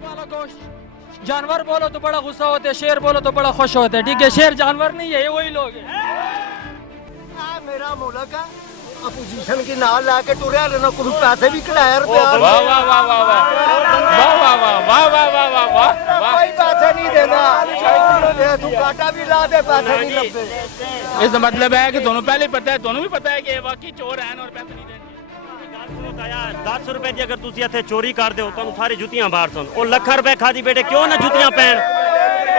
वाला गोश्त, जानवर बोलो तो बड़ा गुस्सा होता है, शेर बोलो तो बड़ा खुश होता है। ठीक है, शेर जानवर नहीं है, ये वही लोग हैं। मेरा मुल्क है, अपोजिशन की नाल लाके टुरिया लेना, कुछ पैसे भी कढ़ाया रुपया। वाह वाह वाह वाह वाह वाह वाह वाह वाह वाह वाह वाह वाह वाह। कोई पैसे नहीं देना, तू काटा भी ला दे, पैसे नहीं लगते। इसका मतलब है कि दोनों पहले पता है, दोनों भी पता है कि ये वाकई चोर हैं और पैसे नहीं देंगे। 10 रुपए की अगर तुसी इत्थे चोरी कर दो तो सारी जुतियां बाहर सुन। और लाख रुपए खादी बेटे क्यों ना जुतियां पहन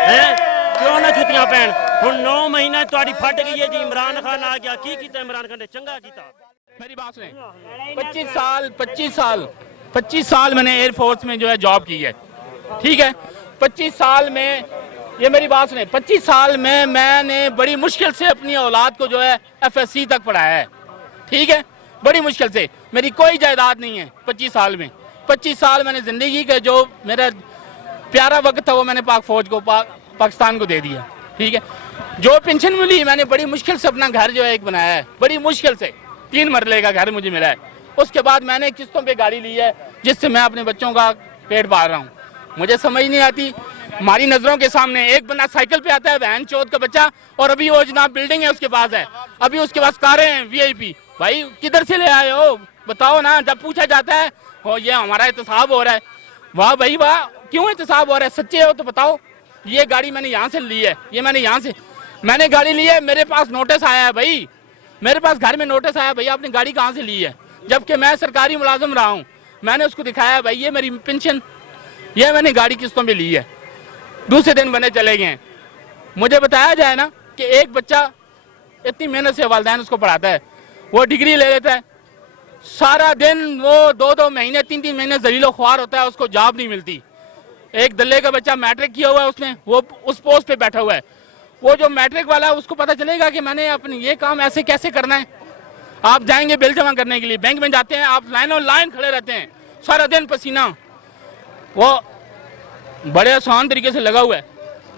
हैं, क्यों ना जुतियां पहन। हुन 9 महीने तुम्हारी फट गई है जी। इमरान खान आ गया, की कीता इमरान खान ने? चंगा कीता। मेरी बात सुने, 25 साल मैंने एयरफोर्स में जो है जॉब की है। ठीक है, 25 साल में, ये मेरी बात सुने, 25 साल में मैंने बड़ी मुश्किल से अपनी औलाद को जो है FSC तक पढ़ाया है। ठीक है, बड़ी मुश्किल से। मेरी कोई जायदाद नहीं है 25 साल में। 25 साल मैंने ज़िंदगी का जो मेरा प्यारा वक्त था वो मैंने पाक फौज को, पाकिस्तान को दे दिया। ठीक है, जो पेंशन मिली मैंने बड़ी मुश्किल से अपना घर जो है एक बनाया है, बड़ी मुश्किल से 3 मरले का घर मुझे मिला है। उसके बाद मैंने किस्तों पे गाड़ी ली है जिससे मैं अपने बच्चों का पेट पाल रहा हूँ। मुझे समझ नहीं आती, हमारी नज़रों के सामने एक बंदा साइकिल पे आता है, बहन चौथ का बच्चा, और अभी वो जनाब बिल्डिंग है उसके पास है, अभी उसके पास कारें हैं VIP। भाई किधर से ले आए हो बताओ ना। जब पूछा जाता है हो ये हमारा एहतसाब हो रहा है, वाह भाई वाह, क्यों एहतसाब हो रहा है? सच्चे हो तो बताओ। ये गाड़ी मैंने यहाँ से ली है, ये मैंने यहाँ से मैंने गाड़ी ली है, मेरे पास नोटिस आया है भाई, मेरे पास घर में नोटिस आया भाई आपने गाड़ी कहाँ से ली है, जबकि मैं सरकारी मुलाजिम रहा हूँ। मैंने उसको दिखाया भाई ये मेरी पेंशन, ये मैंने गाड़ी किस्तों पे ली है। दूसरे दिन बने चले गए। मुझे बताया जाए ना कि एक बच्चा इतनी मेहनत से वालिदैन उसको पढ़ाता है, वो डिग्री ले लेता है, सारा दिन वो 2-2 महीने 3-3 महीने जलीलो ख्वार होता है, उसको जॉब नहीं मिलती। एक दल्ले का बच्चा मैट्रिक किया हुआ है, उसने वो उस पोस्ट पे बैठा हुआ है। वो जो मैट्रिक वाला है उसको पता चलेगा कि मैंने अपनी ये काम ऐसे कैसे करना है। आप जाएंगे बिल जमा करने के लिए, बैंक में जाते हैं, आप लाइन खड़े रहते हैं, सारा दिन पसीना, वो बड़े आसान तरीके से लगा हुआ है।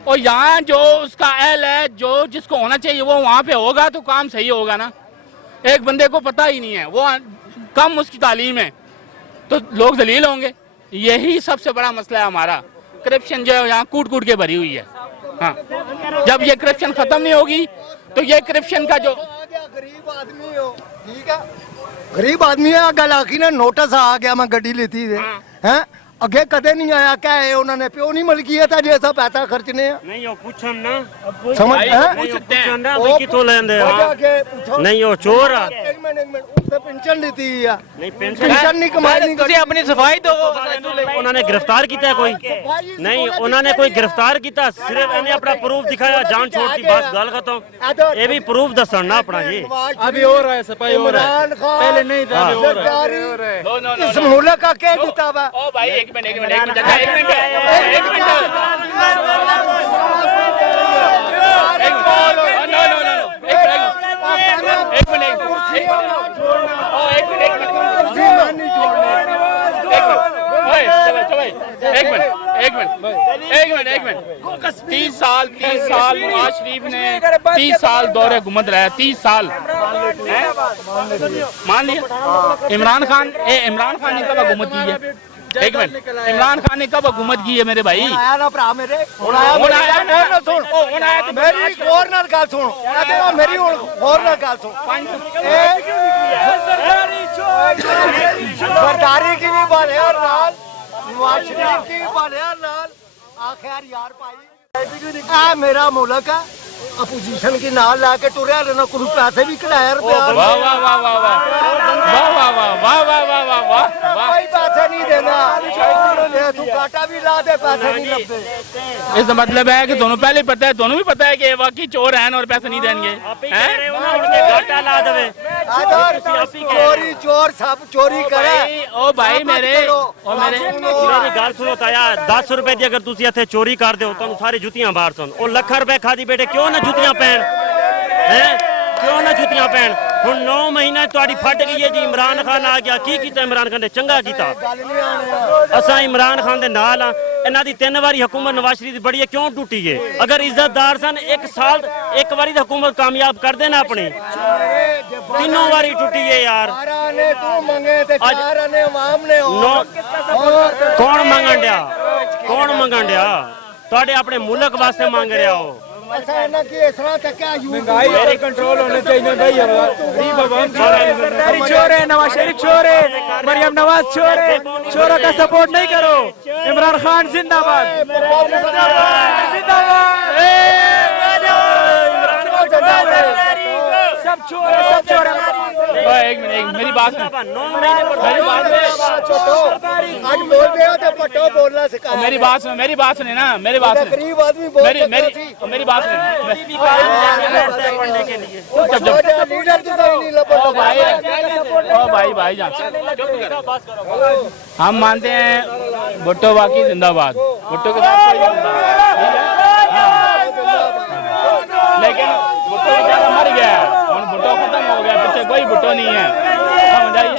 और यहाँ जो उसका अहल है, जो जिसको होना चाहिए वो वहाँ पे होगा तो काम सही होगा ना। एक बंदे को पता ही नहीं है, वो कम उसकी तालीम है, तो लोग जलील होंगे। यही सबसे बड़ा मसला है हमारा। करप्शन जो है यहाँ कूट कूट के भरी हुई है। हाँ, जब ये करप्शन खत्म नहीं होगी तो ये करप्शन का जो गरीब आदमी हो, ठीक है, गरीब आदमी है, गल आखी ना नोटिस आ गया मैं गड्डी लेती है अगे कदे नहीं आया, क्या है उन्होंने प्यो नहीं मलकीयत है जैसा पैसा खर्चने नहीं हो पूछन ना, समझ पूछन ना भाई किथों लेंदे नहीं हो चोर आ। पेंशन लेती है, नहीं पेंशन नहीं कमाई नहीं तुसी अपनी सफाई दो। उन्होंने गिरफ्तार किया कोई नहीं, उन्होंने कोई गिरफ्तार किया, सिर्फ इन्हें अपना प्रूफ दिखाया, जान छोड़ दी, बस गल खत्म। ये भी प्रूफ दसन ना अपना जी। अभी हो रहा है सफाई हो रहा है, पहले नहीं था, अभी हो रहा है। इस मुल्क का क्या जीता हुआ? ओ भाई एक मिनट एक मिनट 30 साल नवाज शरीफ ने 30 साल दौरे हुकूमत रहा, 30 साल मान लिया। इमरान खान ने कब हुकूमत की है? एक मिनट, इमरान खान ने कब हुकूमत की है मेरे भाई? आया ना भरा मेरे, सरदारी की भी बने और नाल नवाज शरीफ की भी बने और नाल आखिर यार पाई मेरा मुल्क है, अपोजिशन की नाल लाके टुरिया लेना, कुछ पैसे भी कढ़ाया रुपया। वाह वाह वाह वाह वाह वाह वाह वाह वाह वाह वाह वाह। कोई पैसे नहीं देना, तू काटा भी ला दे, पैसे नहीं लगते। इसका मतलब है कि दोनों पहले पता है, दोनों भी पता है कि वाकई चोर हैं और पैसे नहीं देंगे। चोरी चोर सब चोरी करे। ओ भाई मेरी गल सुनो ताया, 10 रुपए की अगर तुसी इत्थे चोरी कर दो तो सारी जुतियां बाहर सुन। और लाख रुपए खादी बेटे क्यों ना जुतियां पहन हैं, क्यों ना जुतियां पहन। हुन 9 महीने तुम्हारी फट गई है जी। इमरान खान आ गया, की कीता इमरान खान ने? चंगा कीता। असा इमरान खान दे नाल आ। इन्हां दी 3 बारी हुकूमत नवाज शरीफ दी बड़ी है, क्यों टूटी है? अगर इज्जतदार सन एक साल एक बारी हुकूमत कामयाब कर देना अपनी, 3 बारी टूटी है यार। कौन कौन मंगन दिया? कौन मंगन दिया ਤੁਹਾਡੇ ਆਪਣੇ ਮੁਲਕ ਵਾਸਤੇ ਮੰਗ ਰਿਹਾ ਹੋ ऐसा है ना कि इस तरह तक क्या महंगाई पे कंट्रोल होने चाहिए भाई गरीब आवाम सरदारी चोर है नवाज शरीफ चोर है मरियम नवाज चोर है चोरों का सपोर्ट नहीं करो इमरान खान जिंदाबाद सब चोर है सब चोर है एक मिनट मेरी बात सुन। 9 महीने पर मेरी बात सुन। आज बोल रहे हो तो पट्टो बोलना सिखा मेरी बात सुने ना मेरी बात सुने गरीब आदमी बोल मेरी बात सुने पढ़ने के लिए लीडर तो नहीं लपट ओ भाई जान हम मानते हैं भुट्टो बाकी जिंदाबाद भुट्टो के साथ कोई नहीं होता, ठीक है लेकिन भुट्टो बेचारा मर गया और भुट्टो खत्म हो गया पीछे कोई भुट्टो नहीं है समझाइए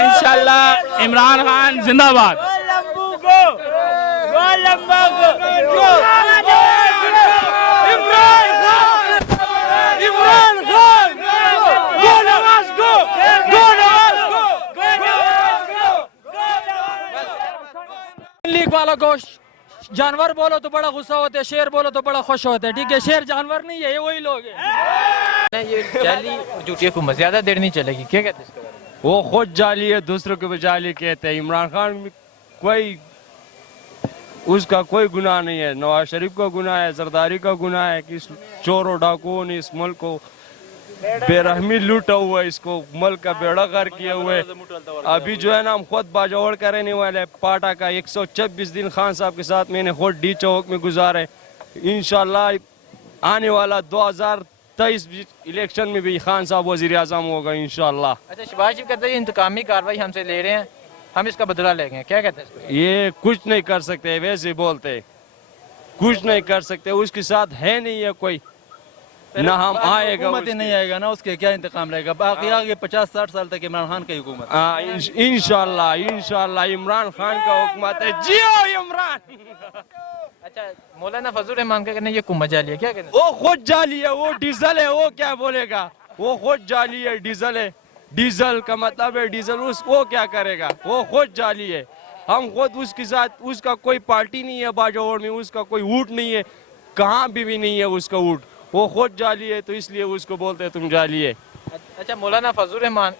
इंशाल्लाह इमरान खान जिंदाबाद लीग वालों को जानवर बोलो तो बड़ा गुस्सा होता है, शेर बोलो तो बड़ा खुश होता है। ठीक है, शेर जानवर नहीं है, ये वही लोग हैं। ये जाली और झूठी हुकूमत ज्यादा देर नहीं चलेगी, क्या कहते हैं इसके बारे में? वो खुद जाली है, दूसरों को भी जाली कहते हैं। इमरान खान कोई उसका कोई गुनाह नहीं है, नवाज शरीफ का गुनाह है, जरदारी का गुनाह है कि इस चोरों डाकुओं ने इस मुल्क को बेरहमी लूटा हुआ है, इसको मुल्क का बेड़ा गर्क किए हुए। अभी जो है ना हम खुद बाजौड़ का रहने वाले पाटा का 126 दिन खान साहब के साथ मैंने खुद डी चौक में गुजारे। इंशाल्लाह आने वाला 2023 इलेक्शन में भी खान साहब वजीर आजम होगा इंशाल्लाह। अच्छा, शहबाज शरीफ कहते हैं इंतकामी कार्रवाई हमसे ले रहे हैं, हम इसका बदला लेंगे, क्या कहते हैं इसको? ये कुछ नहीं कर सकते, वैसे बोलते कुछ नहीं कर सकते, उसके साथ है नहीं है कोई ना हम आएगा हुकूमत ही नहीं आएगा ना, उसके क्या इंतकाम रहेगा? बाकी आगे 50-60 साल तक इमरान खान की हुकूमत। इंशाल्लाह इमरान खान का हुकूमत है, जियो इमरान। अच्छा, मौलाना फजल रहमान का कहना है ये हुकूमत जाली है, क्या कहते हैं? वो खुद जाली है, वो डीजल है, वो क्या बोलेगा? वो खुद जाली है, डीजल है। डीजल का मतलब है डीजल, वो क्या करेगा? वो खुद जाली है। हम खुद उसके साथ, उसका कोई पार्टी नहीं है बाजौड़ में, उसका कोई वोट नहीं है, कहाँ भी नहीं है उसका वोट। वो खुद जाली है, तो इसलिए उसको बोलते हैं तुम जाली है। अच्छा, मौलाना फजल रहमान,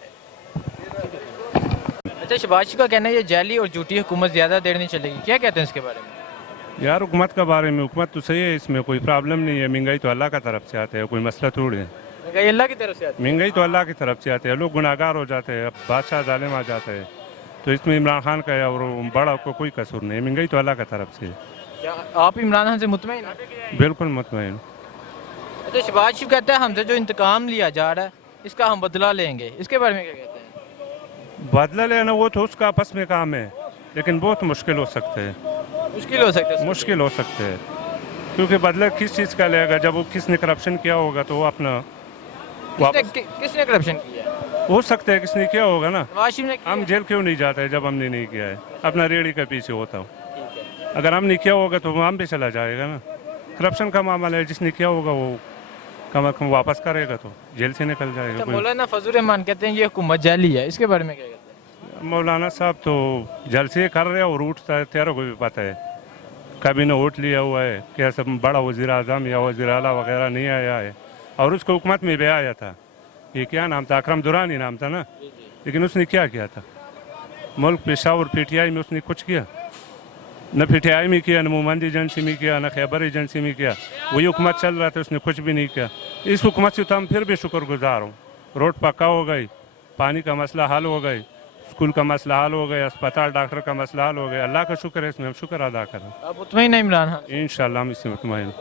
अच्छा शहबाज शरीफ का कहना है ये जाली और झूठी हुकूमत ज्यादा देर नहीं चलेगी, क्या कहते हैं इसके बारे में? यार हुकूमत के बारे में, हुकूमत तो सही है, इसमें कोई प्रॉब्लम नहीं है। महंगाई तो अल्लाह का तरफ से आते है, कोई मसला थोड़ी है। महंगाई अल्लाह की तरफ से आती महंगाई तो अल्लाह की तरफ से आते हैं, लोग गुनाहगार हो जाते हैं, अब बादशाह जालिम आ जाते हैं, तो इसमें इमरान खान का और बड़ा को कोई कसूर नहीं है। महंगाई तो अल्लाह की तरफ से है। क्या आप इमरान खान से मुतमईन हैं? बिल्कुल मुतमईन। अच्छा, शहबाज शरीफ कहता है हमसे जो इंतकाम लिया जा रहा है इसका हम बदला लेंगे, इसके बारे में क्या कहते हैं? बदला लेना वो तो उसका आपस में काम है, लेकिन बहुत मुश्किल हो सकते हैं, मुश्किल हो सकता है, मुश्किल हो सकते हैं, क्योंकि बदला किस चीज़ का लेगा? जब वो किसने करप्शन किया होगा तो वो अपना किसने करप्शन किया है? हो सकता है किसने किया होगा ना। नवाज शरीफ ने किया हम जेल क्यों नहीं जाते जब हमने नहीं किया है? अपना रेडी के पीछे होता हूँ। अगर हमने किया होगा तो हम भी चला जाएगा ना। करप्शन का मामला है, जिसने किया होगा वो कम अज कम वापस करेगा तो जेल से निकल जाएगा। अच्छा, मौलाना फजल रहमान कहते हैं ये हुकूमत जाली है, इसके बारे में क्या कहते हैं? मौलाना साहब तो जलसे कर रहे हैं और उठता है, तेरों को भी पता है, कभी ने वोट लिया हुआ है, क्या सब बड़ा वजीर आजम या वजीर आला वगैरह नहीं आया है, और उसको हुकूमत में भी आया था। ये क्या नाम था? अकरम दुरानी नाम था ना, लेकिन उसने क्या किया था? मुल्क पेशावर PTI में उसने कुछ किया? न PTI में किया, न मोमंद एजेंसी में किया, न खैबर एजेंसी में किया। वही हुकूमत चल रहा था, उसने कुछ भी नहीं किया। इस हुकूमत से तो हम फिर भी शुक्रगुजार हूँ। रोड पक्का हो गई, पानी का मसला हल हो गई, स्कूल का मसला हल हो गया, अस्पताल डॉक्टर का मसला हल हो गया। अल्लाह का शुक्र है, इसमें हम शुक्र अदा करें। आप मुतमईन हैं इमरान खान? इंशाल्लाह हम इसमें मुतमईन।